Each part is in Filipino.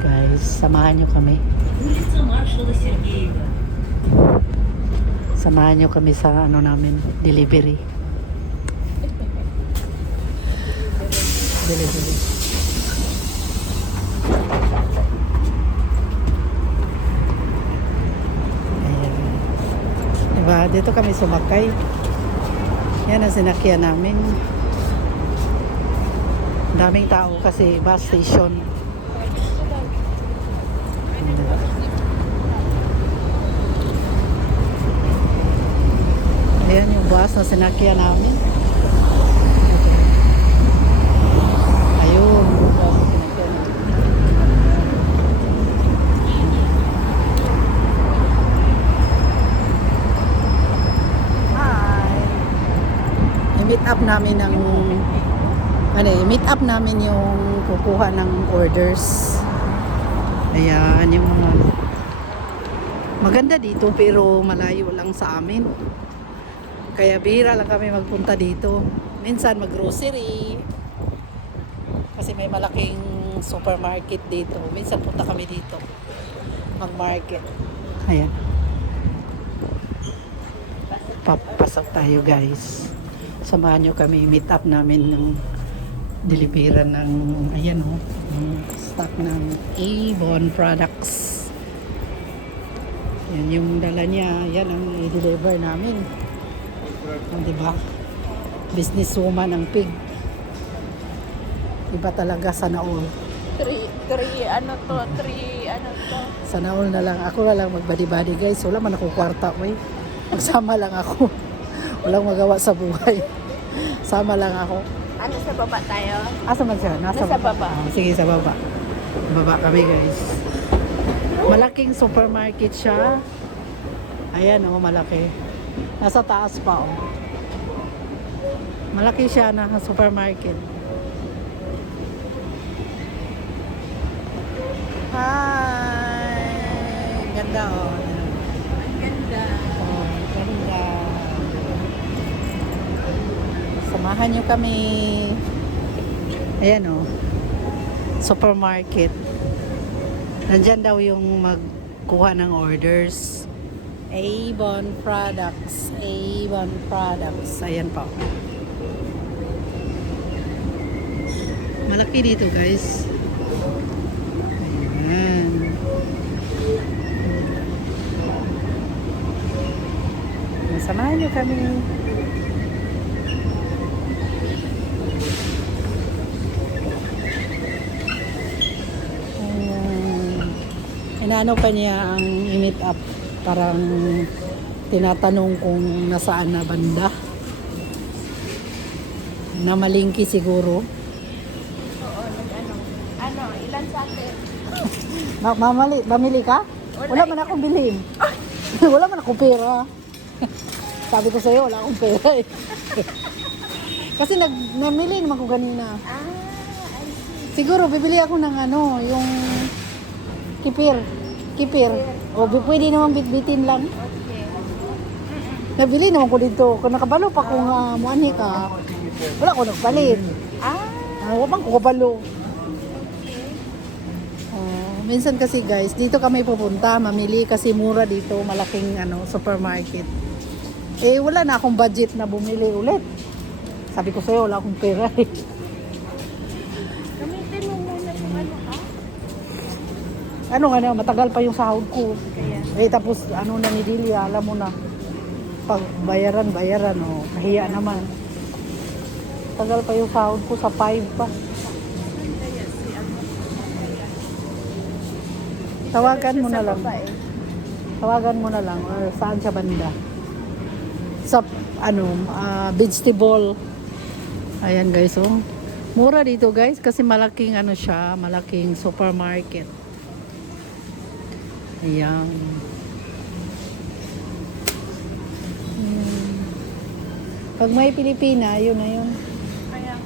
guys, samahan nyo kami. Улица маршала Сергеева. Samahan nyo kami sa ano namin, delivery. Delivery. Ayan. Diba, dito kami sumakay. Yan ang sinakyan namin. Daming tao kasi bus station. Ayan yung bus na sinakyan namin. Ayun, yung bus na sinakyan namin. Hi! I-meet up namin ng i-meet up namin yung kukuha ng orders. Ayan, yung mga maganda dito pero malayo lang sa amin. Kaya bihira lang kami magpunta dito. Minsan mag-grocery. Kasi may malaking supermarket dito. Minsan punta kami dito. Mag-market. Ayan. Papasok tayo guys. Samahan nyo kami. Meet up namin ng deliveran ng ayan o. Stock ng Avon products. Yan yung dala niya. Yan ang i-deliver namin. Diba? Businesswoman ang pig. Iba talaga sana all. Ano to? Sana all na lang. Ako na lang magbadi-badi guys. Wala man ako kwarta. Magsama lang ako. Walang magawa sa buhay. Sama lang ako. Ano sa baba tayo? Asa man siya? Nasa baba. Sige, sa baba. Baba kami guys. Malaking supermarket siya. Ayan o, malaki. Nasa taas pa o. Malaki siya na supermarket. Hi! Ganda o. Ganda. Oh, ganda. Samahan nyo kami. Ayan o. Supermarket. Nandyan daw yung magkuha ng orders. Avon products. Avon products. Ayan pa. Malaki dito guys. Ayan. Samahan nyo kami. Inaano pa niya ang i-meet up, parang tinatanong kung nasaan na banda, na malingki siguro. Oo, ilan sa atin? Mamili ka? Wala man akong bilhin. Wala man akong pera. Sabi ko sa'yo, wala akong pera eh. Kasi namili naman ko kanina. I see. Siguro bibili ako ng yung kipir. O pwede naman bitbitin lang. Okay. Nabili naman ko dito. Kung nakabalo pa kung muanhi ka, wala ko nagpalit. Wala pang ko kabalo. Minsan kasi guys, dito kami pupunta, mamili kasi mura dito, malaking supermarket. Eh wala na akong budget na bumili ulit. Sabi ko sa'yo, wala akong pera eh. Gamitin mo muna yung Matagal pa yung sahod ko. Kaya. Eh tapos na ni Delia, alam mo na. Pag bayaran, kahiya naman. Tagal pa yung sahod ko, sa 5 pa. Tawagan mo na lang. Tawagan mo na lang. Or saan siya banda? Sa, vegetable. Ayan guys, oh. Mura dito guys, kasi malaking siya, malaking supermarket. Ayan. Pag may Pilipina, yun na yun. Kaya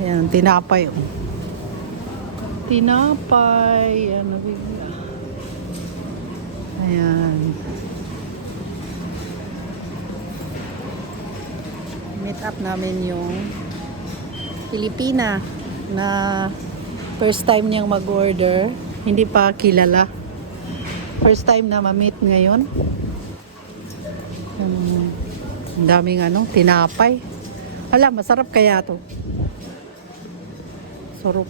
Ayan, tinapay. Oh. Tinapay. Bigla. Ayan. Meet up namin yung Pilipina. na first time niyang mag-order. Hindi pa kilala. First time na ma-meet ngayon. Ang daming tinapay. Alam, masarap kaya to. Sarap.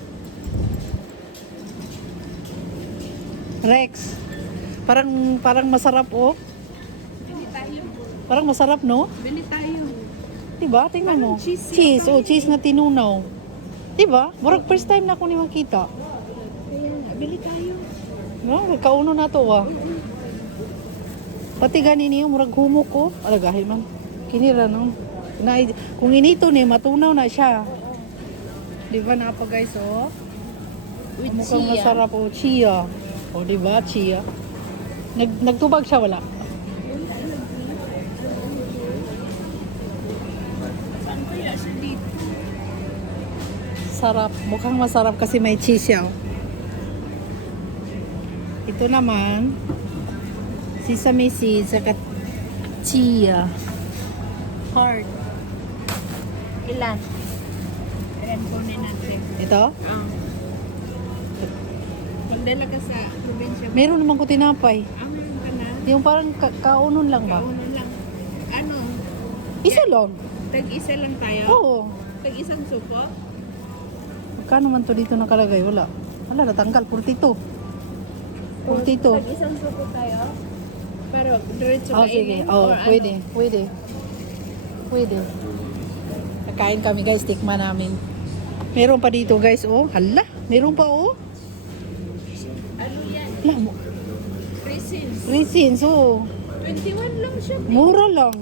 Rex, parang masarap oh. Bili tayo. Parang masarap no? Bili tayo. Diba? Tingnan mo. Parang cheese Cheese, yung cheese na tinunaw. Diba? Murag first time na ako ni makita. Kaya nga, bili tayo. No, kauno na to ah. Pati ganin yung murag humok ko. Alagahin man. Kinira no. Kung inito ni, matunaw na siya. Diba na pa guys oh? With Mukhang chia. masarap oh. Chia. O diba? Chia. Nagtubag siya wala? Saan kaya siya dito? Sarap. Mukhang masarap kasi may cheese siya oh. Ito naman sesame seeds at chia. Heart. Ilan? Ilan kunin natin? Ito? Magdala ka sa probinsya. Meron naman ko tinapay. Meron ka na. Yung parang kaunon lang ba? Kauno lang. Ano? Isa lang. Tag-isa lang tayo? Oo. Tag-isang suko? Magkano man to dito nakalagay? Wala. Wala, natanggal. 42. 42. Tag-isang suko tayo? Pero diretso Oh, sige. Oh, pwede. Pwede. Pwede. Kakain kami guys. Tikman namin. Meron pa dito guys. Oh, hala. Meron pa oh. Ano yan? Hala, Raisins. raisins oh. 21 lang siya. Mura lang.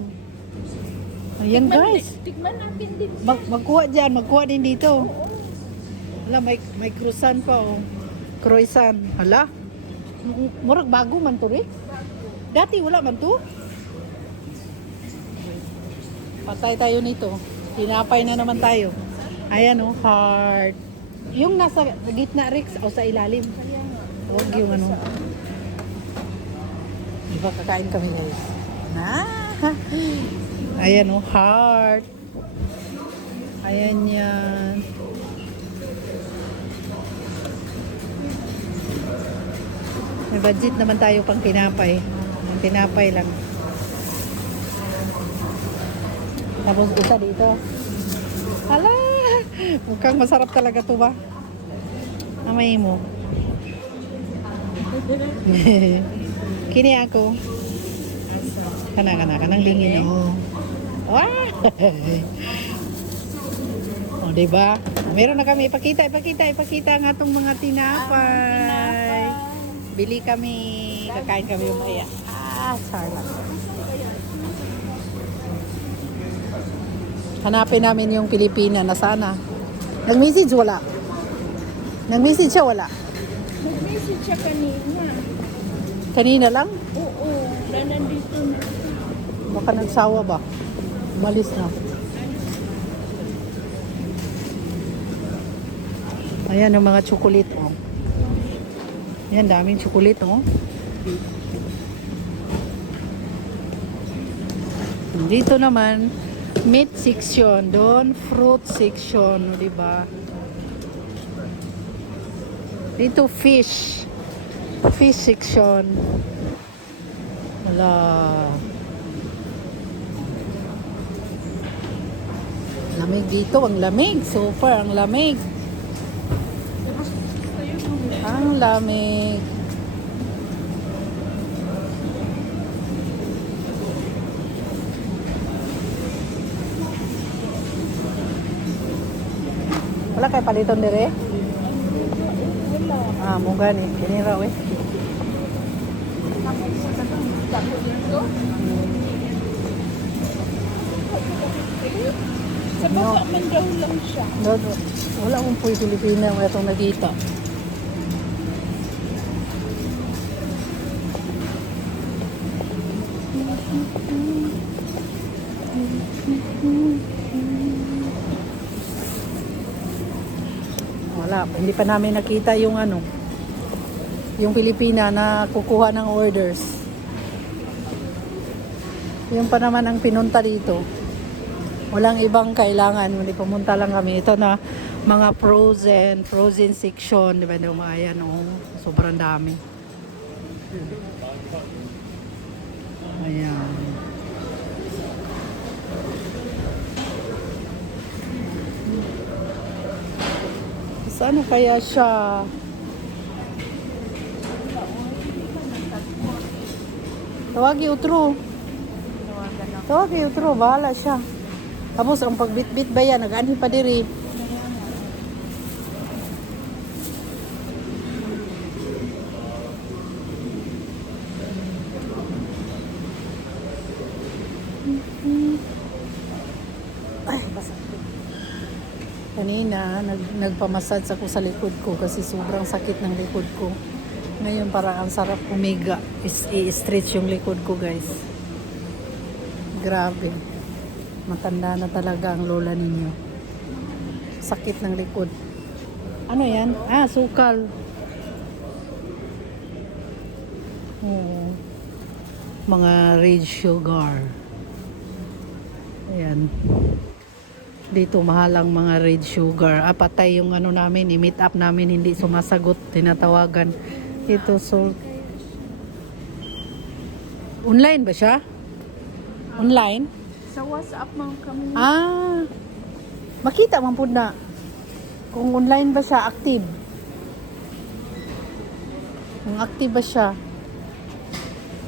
Ayan guys. Tikman natin din. Magkuha dyan. Magkuha din dito. Hala, may croissant pa oh. Croissant. Hala. Murag bago man to rin. Dati wala man to. Patay tayo nito. Tinapay na naman tayo. Ayan oh, heart. Yung nasa gitna Rex o sa ilalim. Huwag yung Diba kakain kami guys. Ayan oh, heart. Ayan yan. May budget naman tayo pang tinapay. Ang tinapay lang. Tapos isa dito. Hala! Mukhang masarap talaga to ba? Amay mo. Kini ako. Kanang lingin oh. Wow! O, diba? Meron na kami. Ipakita ang atong mga tinapay. Bili kami. Kakain kami umaya. Sarap. Hanapin namin yung Pilipina na sana. Nag-message wala. Nag-message siya wala. Nag-message siya kanina. Kanina lang? Oo. Na nandito na. Baka nagsawa ba? Umalis na. Ayan ang mga chocolate oh. Ayan, daming chocolate oh. Dito naman meat section, doon fruit section, di ba? Dito fish section. Wala. Lamig dito, ang lamig. Super, ang lamig. Ang lamig. Wala kay paliton dire? Ah, mo gani. Kini raw eh. Sa baba man daw lang siya. Wala akong puy Pilipina mo itong nagita. Wala, hindi pa namin nakita yung yung Pilipina na kukuha ng orders. Yung pa naman ang pinunta dito. Walang ibang kailangan, hindi pumunta lang kami. Ito na, mga frozen section, di ba? Ayan, oh, sobrang dami. Ayan. Saan kaya siya? Tawagi utro. Tawagi utro, bahala siya. Tapos ang pagbitbit ba yan? Nag-anhi pa diri. Ay, basa. Kanina, nagpamasad ako sa likod ko kasi sobrang sakit ng likod ko. Ngayon parang ang sarap umiga. I-stretch yung likod ko, guys. Grabe. Matanda na talaga ang lola ninyo. Sakit ng likod. Ano yan? Ah, sukal. Oo. Mga red sugar. Ayan. Dito mahalang mga red sugar. Ah, patay yung ano namin. I-meet up namin. Hindi sumasagot. Tinatawagan. Ito salt. Online ba siya? Online? Sa WhatsApp man kami. Ah. Makita man po na. Kung online ba siya, active. Kung active ba siya.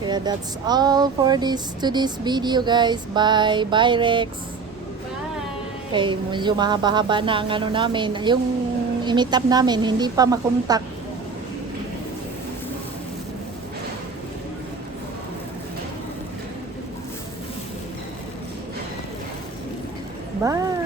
Kaya that's all for today's video, guys. Bye. Bye, Rex. Bye! Okay, medyo mahaba-haba na ang ano namin. Yung i-meet up namin, hindi pa makontak. Bye!